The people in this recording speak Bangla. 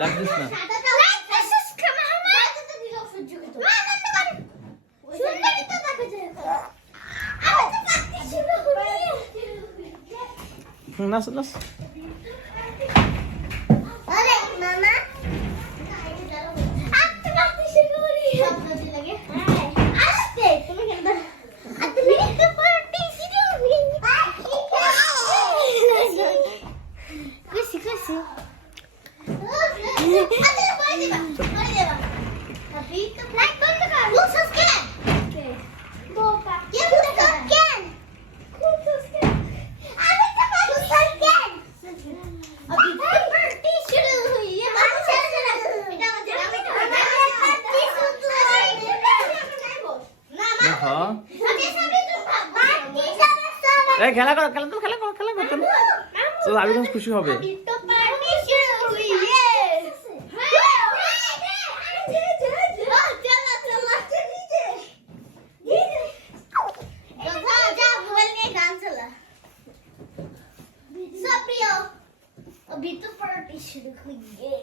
লাগছিস না। নাচ নাচ। খেলা করো, খেলা করো, খেলা করো, খেলা করো তো আমি তো খুশি হবে। अभी तो पार्टी शुरू हुई है।